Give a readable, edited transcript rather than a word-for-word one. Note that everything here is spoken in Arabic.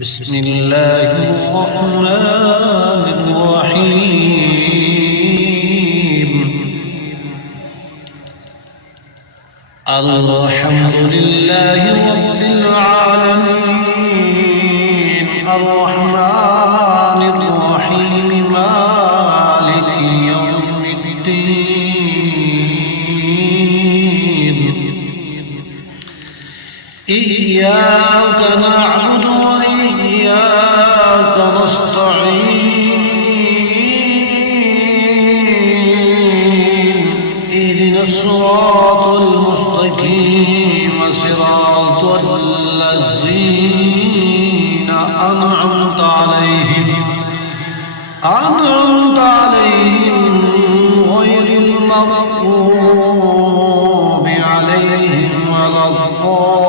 بسم الله الرحمن الرحيم الحمد لله رب العالمين الرحمن الرحيم مالك يوم الدين إياك نعبد وإياك نستعين اهدنا الصراط المستقيم صراط الذين أنعمت عليهم غير المغضوب عليهم ولا الضالين